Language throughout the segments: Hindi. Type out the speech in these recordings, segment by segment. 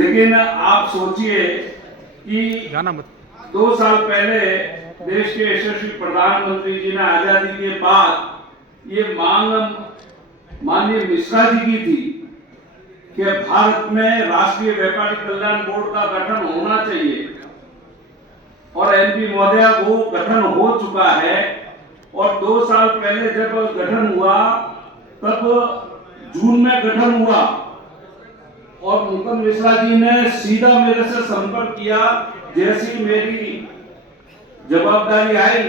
लेकिन आप सोचिए कि 2 साल पहले देश के यशस्वी प्रधानमंत्री जी ने आजादी के बाद ये मांग माननीय मिश्रा जी की थी कि भारत में राष्ट्रीय व्यापारी कल्याण बोर्ड का गठन होना चाहिए, और एमपी महोदय वो गठन हो चुका है। और 2 साल पहले जब गठन हुआ तब जून में गठन हुआ, और मुकुंद मिश्रा जी ने सीधा मेरे से संपर्क किया। जैसी मेरी जवाबदारी आई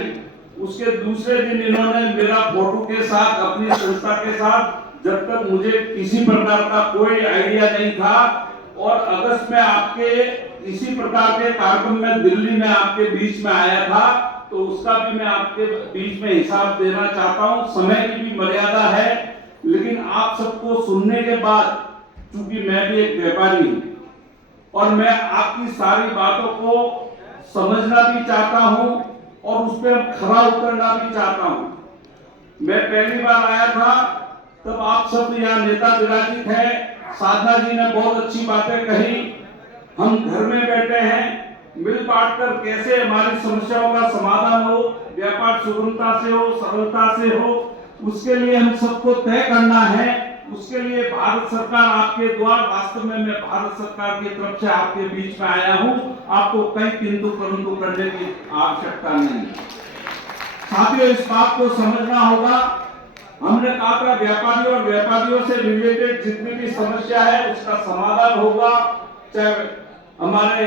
उसके दूसरे दिन इन्होंने मेरा फोटो के साथ अपनी संस्था के साथ, जब तक मुझे किसी प्रकार का कोई आइडिया नहीं था, और अगस्त में आपके इसी प्रकार के कार्यक्रम में दिल्ली में आपके बीच में आया था, तो उसका भी मैं आपके बीच में हिसाब देना चाहता हूं। समय की भी मर्यादा है, लेकिन आप सबको सुनने के बाद, चूंकि मैं भी एक व्यापारी हूं और मैं आपकी सारी बातों को समझना भी चाहता हूं और उस पर खरा उतरना भी चाहता हूं। मैं पहली बार आया था तब आप सब यहाँ नेता विराजित है, साधना जी ने बहुत अच्छी बातें कही। हम घर में बैठे हैं, मिल बांट कर कैसे हमारी समस्याओं का समाधान हो, व्यापार सुगमता से हो, सरलता से हो, उसके लिए हम सबको तय करना है। उसके लिए भारत सरकार आपके द्वार, वास्तव में मैं भारत सरकार की तरफ से आपके बीच में आया हूं। आपको कई किंतु परंतु करने की आवश्यकता नहीं। साथियों, इस बात को समझना होगा, हमने कहा था व्यापारियों और व्यापारियों से रिलेटेड जितनी भी समस्या है उसका समाधान होगा, चाहे हमारे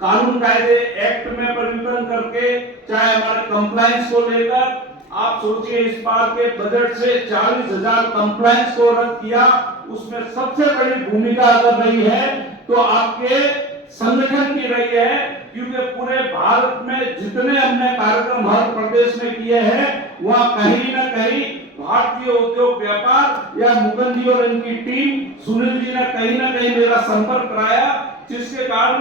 कानून कायदे एक्ट में परिवर्तन करके, चाहे हमारे कंप्लायंस को लेकर। आप सोचिए, इस बार के बजट से 40,000 कंप्लायंस को रद्द किया, उसमें सबसे बड़ी भूमिका अगर रही है तो आपके संगठन की रही है, क्योंकि पूरे भारत में जितने हमने कार्यक्रम हर प्रदेश में किए हैं, वहां कहीं न कहीं भारतीय उद्योग व्यापार या मुकुंद जी और इनकी टीम, सुनील जी ने कहीं न कहीं मेरा संपर्क कराया, जिसके कारण